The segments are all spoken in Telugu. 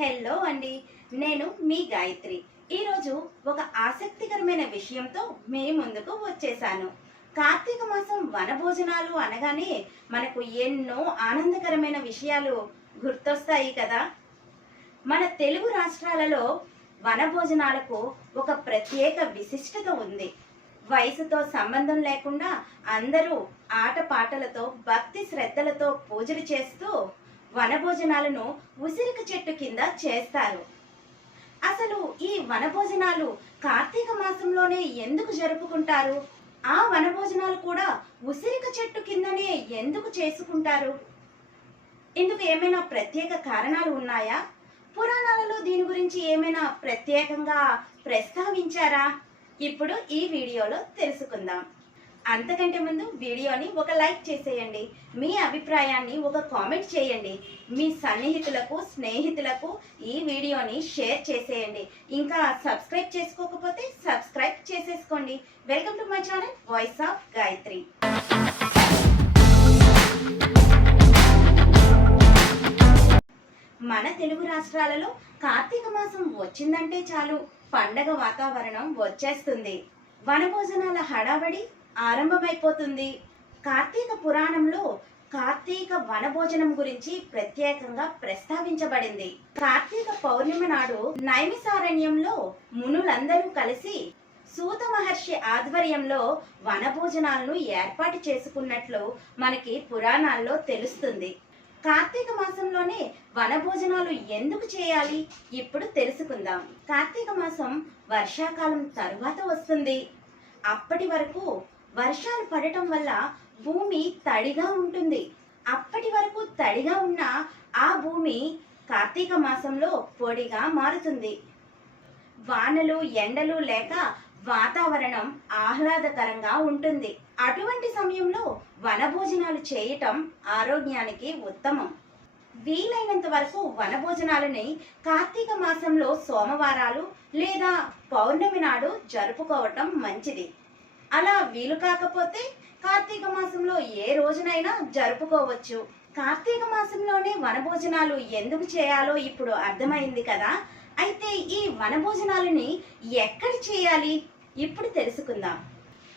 హలో అండి, నేను మీ గాయత్రి. ఈరోజు ఒక ఆసక్తికరమైన విషయంతో మీ ముందుకు వచ్చేసాను. కార్తీక మాసం వనభోజనాలు అనగానే మనకు ఎన్నో ఆనందకరమైన విషయాలు గుర్తొస్తాయి కదా. మన తెలుగు రాష్ట్రాలలో వనభోజనాలకు ఒక ప్రత్యేక విశిష్టత ఉంది. వయసుతో సంబంధం లేకుండా అందరూ ఆటపాటలతో భక్తి శ్రద్ధలతో పూజలు చేస్తూ వనభోజనాలను ఉసిరిక చెట్టు కింద చేస్తారు. అసలు ఈ వనభోజనాలు కార్తీక మాసంలోనే ఎందుకు జరుపుకుంటారు? ఆ వనభోజనాలు కూడా ఉసిరిక చెట్టు కిందనే ఎందుకు చేసుకుంటారు? ఇందుకు ఏమైనా ప్రత్యేక కారణాలు ఉన్నాయా? పురాణాలలో దీని గురించి ఏమైనా ప్రత్యేకంగా ప్రస్తావించారా? ఇప్పుడు ఈ వీడియోలో తెలుసుకుందాం. అంతకంటే ముందు వీడియోని ఒక లైక్ చేసేయండి, మీ అభిప్రాయాన్ని ఒక కామెంట్ చేయండి, మీ సన్నిహితులకు స్నేహితులకు ఈ వీడియోని షేర్ చేసేయండి. ఇంకా సబ్స్క్రైబ్ చేసుకోకపోతే సబ్స్క్రైబ్ చేసేసుకోండి. Welcome to my channel voice of Gayatri. మన తెలుగు రాష్ట్రాలలో కార్తీక మాసం వచ్చిందంటే చాలు పండగ వాతావరణం వచ్చేస్తుంది. వనభోజనాల హడావడి ఆరంభమైపోతుంది. కార్తీక పురాణంలో కార్తీక వనభోజనం గురించి ప్రత్యేకంగా ప్రస్తావించబడింది. కార్తీక పౌర్ణమి నాడు నైమిసారణ్యంలో మునులందరూ కలిసి సూత మహర్షి ఆధ్వర్యంలో వనభోజనాలను ఏర్పాటు చేసుకున్నట్లు మనకి పురాణాల్లో తెలుస్తుంది. కార్తీక మాసంలోనే వనభోజనాలు ఎందుకు చేయాలి ఇప్పుడు తెలుసుకుందాం. కార్తీక మాసం వర్షాకాలం తరువాత వస్తుంది. అప్పటి వరకు వర్షాలు పడటం వల్ల భూమి తడిగా ఉంటుంది. అప్పటి వరకు తడిగా ఉన్న ఆ భూమి కార్తీక మాసంలో పొడిగా మారుతుంది. వానలు ఎండలు లేక వాతావరణం ఆహ్లాదకరంగా ఉంటుంది. అటువంటి సమయంలో వనభోజనాలు చేయటం ఆరోగ్యానికి ఉత్తమం. వీలైనంత వరకు వనభోజనాలని కార్తీక మాసంలో సోమవారాలు లేదా పౌర్ణమి నాడు జరుపుకోవటం మంచిది. అలా వీలు కాకపోతే కార్తీక మాసంలో ఏ రోజునైనా జరుపుకోవచ్చు. కార్తీక మాసంలోనే వనభోజనాలు ఎందుకు చేయాలో ఇప్పుడు అర్థమైంది కదా. అయితే ఈ వనభోజనాలని ఎక్కడ చేయాలి ఇప్పుడు తెలుసుకుందాం.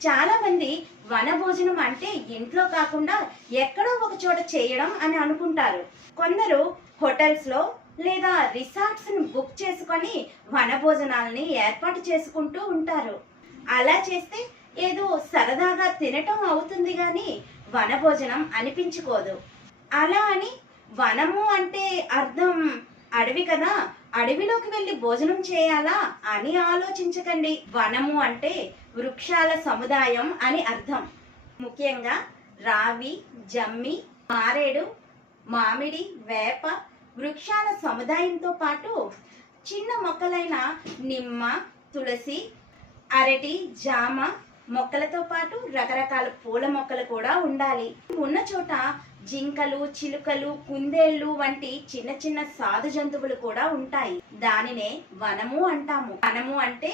చాలా మంది వనభోజనం అంటే ఇంట్లో కాకుండా ఎక్కడో ఒక చోట చేయడం అని అనుకుంటారు. కొందరు హోటల్స్లో లేదా రిసార్ట్స్ని బుక్ చేసుకొని వనభోజనాలని ఏర్పాటు చేసుకుంటూ ఉంటారు. అలా చేస్తే ఏదో సరదాగా తినటం అవుతుంది కానీ వనభోజనం అనిపించుకోదు. అలా అని వనము అంటే అర్థం అడవి కదా, అడవిలోకి వెళ్ళి భోజనం చేయాలా అని ఆలోచించకండి. వనము అంటే వృక్షాల సముదాయం అని అర్థం. ముఖ్యంగా రావి, జమ్మి, మారేడు, మామిడి, వేప వృక్షాల సముదాయంతో పాటు చిన్న మొక్కలైన నిమ్మ, తులసి, అరటి, జామ మొక్కలతో పాటు రకరకాల పూల మొక్కలు కూడా ఉండాలి. ఉన్న చోట జింకలు, చిలుకలు, కుందేళ్లు వంటి చిన్న చిన్న సాధు జంతువులు కూడా ఉంటాయి. దానినే వనము అంటాము. వనము అంటే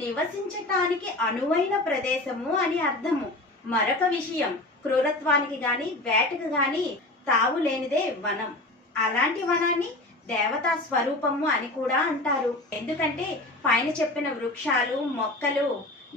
నివసించటానికి అనువైన ప్రదేశము అని అర్థము. మరొక విషయం, క్రూరత్వానికి గాని వేటకు గాని తావు లేనిదే వనం. అలాంటి వనాన్ని దేవతా స్వరూపము అని కూడా అంటారు. ఎందుకంటే పైన చెప్పిన వృక్షాలు, మొక్కలు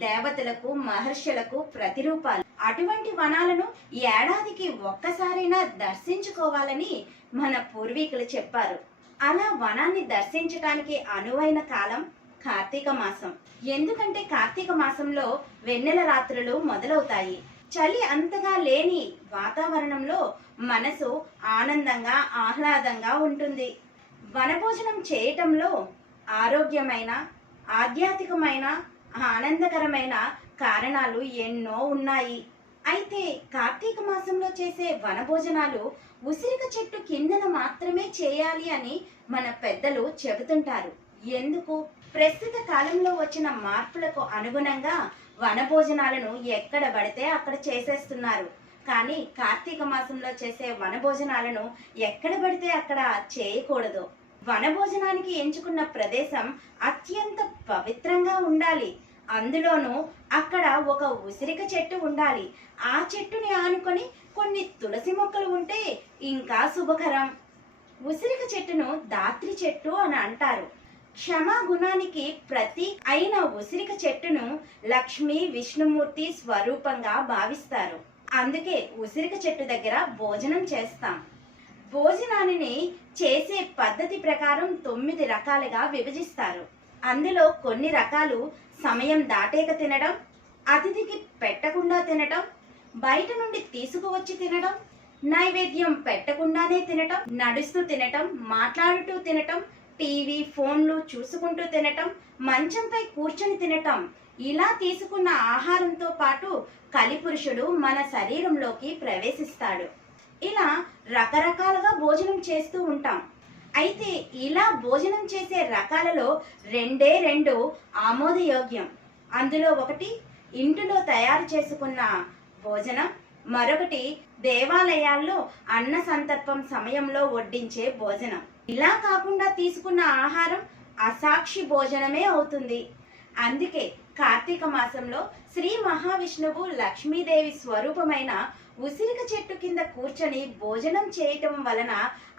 దేవతలకు, మహర్షులకు ప్రతిరూపాలు. అటువంటి వనాలను ఏడాదికి ఒక్కసారైనా దర్శించుకోవాలని మన పూర్వీకులు చెప్పారు. అలా వనాన్ని దర్శించడానికి అనువైన కాలం కార్తీక మాసం. ఎందుకంటే కార్తీక మాసంలో వెన్నెల రాత్రులు మొదలవుతాయి. చలి అంతగా లేని వాతావరణంలో మనసు ఆనందంగా ఆహ్లాదంగా ఉంటుంది. వనభోజనం చేయటంలో ఆరోగ్యమైన, ఆధ్యాత్మికమైన, ఆనందకరమైన కారణాలు ఎన్నో ఉన్నాయి. అయితే కార్తీక మాసంలో చేసే వనభోజనాలు ఉసిరిక చెట్టు కిందన మాత్రమే చేయాలి అని మన పెద్దలు చెబుతుంటారు. ఎందుకు? ప్రస్తుత కాలంలో వచ్చిన మార్పులకు అనుగుణంగా వనభోజనాలను ఎక్కడ పడితే అక్కడ చేసేస్తున్నారు. కానీ కార్తీక మాసంలో చేసే వనభోజనాలను ఎక్కడ పడితే అక్కడ చేయకూడదు. వనభోజనానికి ఎంచుకున్న ప్రదేశం అత్యంత పవిత్రంగా ఉండాలి. అందులోనూ అక్కడ ఒక ఉసిరిక చెట్టు ఉండాలి. ఆ చెట్టుని ఆనుకొని కొన్ని తులసి మొక్కలు ఉంటే ఇంకా శుభకరం. ఉసిరిక చెట్టును దాత్రి చెట్టు అని అంటారు. క్షమా గుణానికి ప్రతీక అయిన ఉసిరిక చెట్టును లక్ష్మి విష్ణుమూర్తి స్వరూపంగా భావిస్తారు. అందుకే ఉసిరిక చెట్టు దగ్గర భోజనం చేస్తాం. భోజనాన్ని చేసే పద్ధతి ప్రకారం 9 రకాలుగా విభజిస్తారు. అందులో కొన్ని రకాలు సమయం దాటేక తినడం, అతిథికి పెట్టకుండా తినటం, బయట నుండి తీసుకువచ్చి తినడం, నైవేద్యం పెట్టకుండానే తినటం, నడుస్తూ తినటం, మాట్లాడుతూ తినటం, టీవీ ఫోన్లు చూసుకుంటూ తినటం, మంచంపై కూర్చొని తినటం. ఇలా తీసుకున్న ఆహారంతో పాటు కలిపురుషుడు మన శరీరంలోకి ప్రవేశిస్తాడు. ఇలా రకరకాలుగా భోజనం చేస్తూ ఉంటాం. అయితే ఇలా భోజనం చేసే రకాలలో రెండు ఆమోదయోగ్యం. అందులో ఒకటి ఇంటిలో తయారు చేసుకున్న భోజనం, మరొకటి దేవాలయాల్లో అన్న సంతర్పం సమయంలో వడ్డించే భోజనం. ఇలా కాకుండా తీసుకున్న ఆహారం అసాక్షి భోజనమే అవుతుంది. అందుకే కార్తీక మాసంలో శ్రీ మహావిష్ణువు లక్ష్మీదేవి స్వరూపమైన ఉసిరిక చెట్టు కింద కూర్చొని భోజనం చేయటం వలన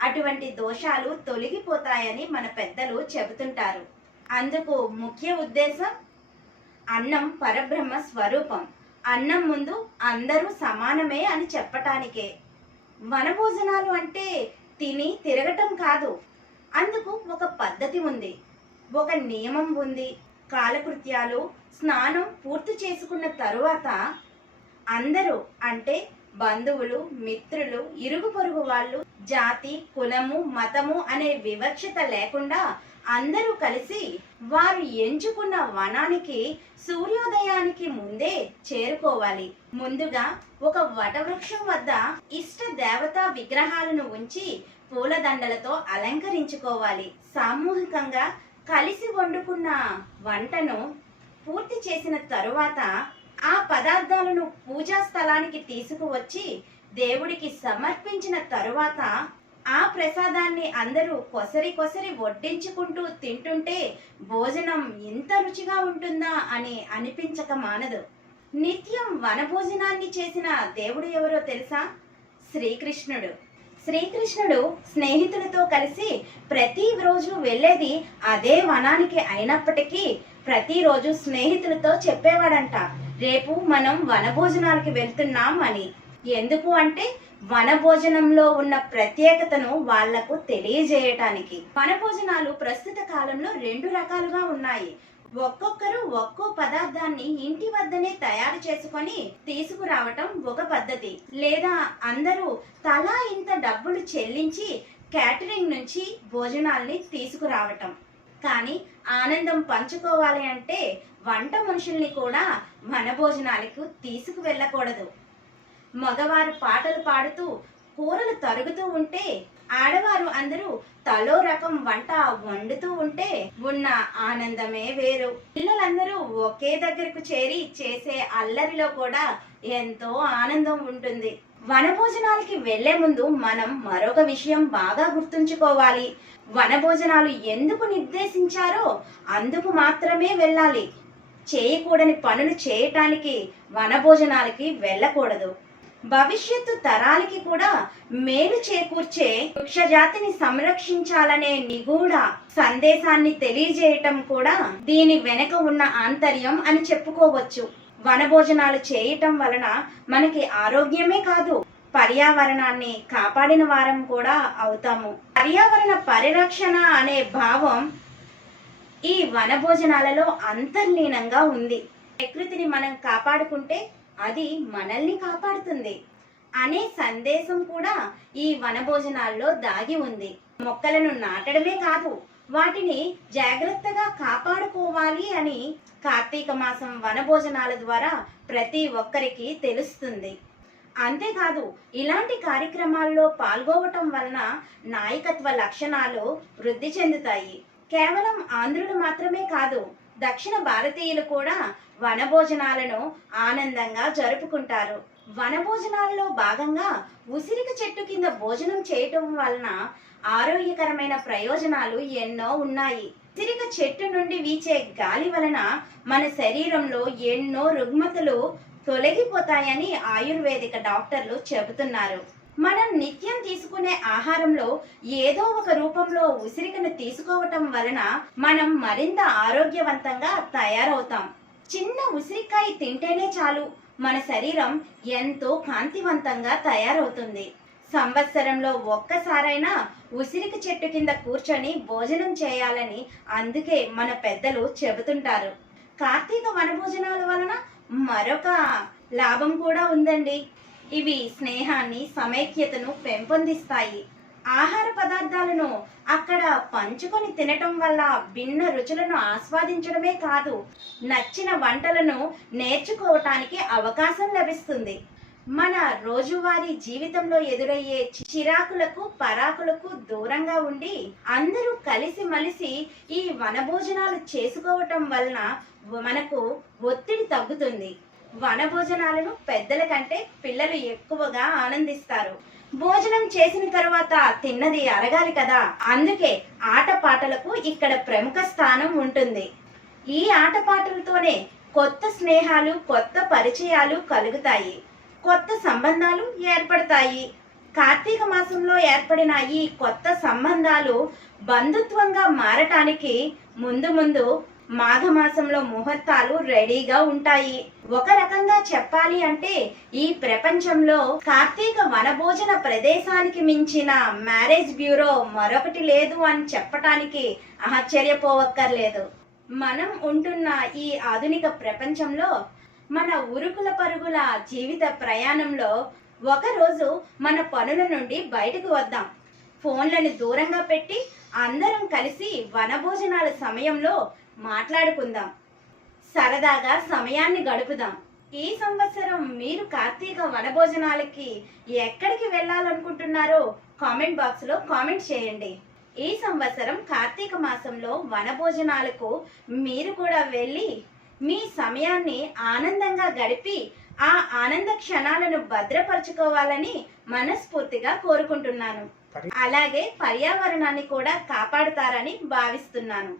అటువంటి దోషాలు తొలగిపోతాయని మన పెద్దలు చెబుతుంటారు. అందుకు ముఖ్య ఉద్దేశం అన్నం పరబ్రహ్మ స్వరూపం, అన్నం ముందు అందరూ సమానమే అని చెప్పటానికే. వనభోజనాలు అంటే తిని తిరగటం కాదు. అందుకు ఒక పద్ధతి ఉంది, ఒక నియమం ఉంది. కాలకృత్యాలు స్నానం పూర్తి చేసుకున్న తరువాత అందరూ అంటే బంధువులు, మిత్రులు, ఇరుగు పొరుగు వాళ్ళు, జాతి, కులము, మతము అనే వివక్షత లేకుండా అందరూ కలిసి వారు ఎంచుకున్న వనానికి సూర్యోదయానికి ముందే చేరుకోవాలి. ముందుగా ఒక వటవృక్షం వద్ద ఇష్ట దేవతా విగ్రహాలను ఉంచి పూలదండలతో అలంకరించుకోవాలి. సామూహికంగా కలిసి వండుకున్న వంటను పూర్తి చేసిన తరువాత ఆ పదార్థాలను పూజా స్థలానికి తీసుకువచ్చి దేవుడికి సమర్పించిన తరువాత ఆ ప్రసాదాన్ని అందరూ కొసరి వడ్డించుకుంటూ తింటుంటే భోజనం ఇంత రుచిగా ఉంటుందా అని అనిపించక మానదు. నిత్యం వనభోజనాన్ని చేసిన దేవుడు ఎవరో తెలుసా? శ్రీకృష్ణుడు. శ్రీకృష్ణుడు స్నేహితులతో కలిసి ప్రతిరోజు వెళ్ళేది అదే వనానికి అయినప్పటికీ ప్రతిరోజు స్నేహితులతో చెప్పేవాడంట, రేపు మనం వనభోజనాలకి వెళ్తున్నాం అని. ఎందుకు అంటే వనభోజనంలో ఉన్న ప్రత్యేకతను వాళ్లకు తెలియజేయటానికి. వనభోజనాలు ప్రస్తుత కాలంలో 2 రకాలుగా ఉన్నాయి. ఒక్కొక్కరు ఒక్కో పదార్థాన్ని ఇంటి వద్దనే తయారు చేసుకొని తీసుకురావటం ఒక పద్ధతి. లేదా అందరూ తలా ఇంత డబ్బులు చెల్లించి క్యాటరింగ్ నుంచి భోజనాల్ని తీసుకురావటం. కానీ ఆనందం పంచుకోవాలి అంటే వంట మనుషుల్ని కూడా వనభోజనాలకు తీసుకువెళ్ళకూడదు. మగవారు పాటలు పాడుతూ కూరలు తరుగుతూ ఉంటే ఆడవారు అందరూ తలో రకం వంట వండుతూ ఉంటే ఉన్న ఆనందమే వేరు. పిల్లలందరూ ఒకే దగ్గరకు చేరి చేసే అల్లరిలో కూడా ఎంతో ఆనందం ఉంటుంది. వనభోజనాలకి వెళ్లే ముందు మనం మరొక విషయం బాగా గుర్తుంచుకోవాలి. వనభోజనాలు ఎందుకు నిర్దేశించారో అందుకు మాత్రమే వెళ్ళాలి. చేయకూడని పనులు చేయటానికి వనభోజనాలకి వెళ్ళకూడదు. భవిష్యత్తు తరాలకి కూడా మేలు చేకూర్చే వృక్షజాతిని సంరక్షించాలనే నిగూఢ సందేశాన్ని తెలియజేయటం కూడా దీని వెనక ఉన్న ఆంతర్యం అని చెప్పుకోవచ్చు. వనభోజనాలు చేయటం వలన మనకి ఆరోగ్యమే కాదు, పర్యావరణాన్ని కాపాడిన వారం కూడా అవుతాము. పర్యావరణ పరిరక్షణ అనే భావం ఈ వనభోజనాలలో అంతర్లీనంగా ఉంది. ప్రకృతిని మనం కాపాడుకుంటే అది మనల్ని కాపాడుతుంది అనే సందేశం కూడా ఈ వనభోజనాల్లో దాగి ఉంది. మొక్కలను నాటడమే కాదు, వాటిని జాగ్రత్తగా కాపాడుకోవాలి అని కార్తీక మాసం వనభోజనాల ద్వారా ప్రతి ఒక్కరికి తెలుస్తుంది. అంతేకాదు ఇలాంటి కార్యక్రమాల్లో పాల్గొవటం వలన నాయకత్వ లక్షణాలు వృద్ధి చెందుతాయి. కేవలం ఆంధ్రులు మాత్రమే కాదు, దక్షిణ భారతీయులు కూడా వనభోజనాలను ఆనందంగా జరుపుకుంటారు. వనభోజనాలలో భాగంగా ఉసిరిక చెట్టు కింద భోజనం చేయటం వలన ఆరోగ్యకరమైన ప్రయోజనాలు ఎన్నో ఉన్నాయి. ఉసిరిక చెట్టు నుండి వీచే గాలి వలన మన శరీరంలో ఎన్నో రుగ్మతలు తొలగిపోతాయని ఆయుర్వేదిక డాక్టర్లు చెబుతున్నారు. మనం నిత్యం తీసుకునే ఆహారంలో ఏదో ఒక రూపంలో ఉసిరికను తీసుకోవటం వలన మనం మరింత ఆరోగ్యవంతంగా తయారవుతాం. చిన్న ఉసిరికాయ తింటేనే చాలు, మన శరీరం ఎంతో కాంతివంతంగా తయారవుతుంది. సంవత్సరంలో ఒక్కసారైనా ఉసిరిక చెట్టు కింద కూర్చొని భోజనం చేయాలని అందుకే మన పెద్దలు చెబుతుంటారు. కార్తీక వనభోజనాల వలన మరొక లాభం కూడా ఉందండి. ఇవి స్నేహాన్ని, సమైక్యతను పెంపొందిస్తాయి. ఆహార పదార్థాలను అక్కడ పంచుకొని తినటం వల్ల భిన్న రుచులను ఆస్వాదించడమే కాదు, నచ్చిన వంటలను నేర్చుకోవటానికి అవకాశం లభిస్తుంది. మన రోజువారీ జీవితంలో ఎదురయ్యే చిరాకులకు, పరాకులకు దూరంగా ఉండి అందరూ కలిసిమలిసి ఈ వనభోజనాలు చేసుకోవటం వలన మనకు ఒత్తిడి తగ్గుతుంది. వనభోజనాలను పెద్దల కంటే పిల్లలు ఎక్కువగా ఆనందిస్తారు. భోజనం చేసిన తర్వాత తిన్నది అరగాలి కదా, అందుకే ఆటపాటలకు ఇక్కడ ప్రముఖ స్థానం ఉంటుంది. ఈ ఆటపాటలతోనే కొత్త స్నేహాలు, కొత్త పరిచయాలు కలుగుతాయి, కొత్త సంబంధాలు ఏర్పడతాయి. కార్తీక మాసంలో ఏర్పడిన ఈ కొత్త సంబంధాలు బంధుత్వంగా మారటానికి ముందు ముందు మాఘమాసంలో ముహూర్తాలు రెడీగా ఉంటాయి. ఒక రకంగా చెప్పాలి అంటే ఈ ప్రపంచంలో కార్తీక వనభోజన ప్రదేశానికి మించిన మ్యారేజ్ బ్యూరో మరొకటి లేదు అని చెప్పటానికి ఆశ్చర్యపోవక్కర్లేదు. మనం ఉంటున్న ఈ ఆధునిక ప్రపంచంలో, మన ఉరుకుల పరుగుల జీవిత ప్రయాణంలో ఒకరోజు మన పనుల నుండి బయటకు వద్దాం. ఫోన్లను దూరంగా పెట్టి అందరం కలిసి వనభోజనాల సమయంలో మాట్లాడుకుందాం, సరదాగా సమయాన్ని గడుపుదాం. ఈ సంవత్సరం మీరు కార్తీక వనభోజనాలకి ఎక్కడికి వెళ్ళాలనుకుంటున్నారో కామెంట్ బాక్స్లో కామెంట్ చేయండి. ఈ సంవత్సరం కార్తీక మాసంలో వనభోజనాలకు మీరు కూడా వెళ్ళి మీ సమయాన్ని ఆనందంగా గడిపి ఆ ఆనంద క్షణాలను భద్రపరచుకోవాలని మనస్ఫూర్తిగా కోరుకుంటున్నాను. అలాగే పర్యావరణాన్ని కూడా కాపాడుతారని భావిస్తున్నాను.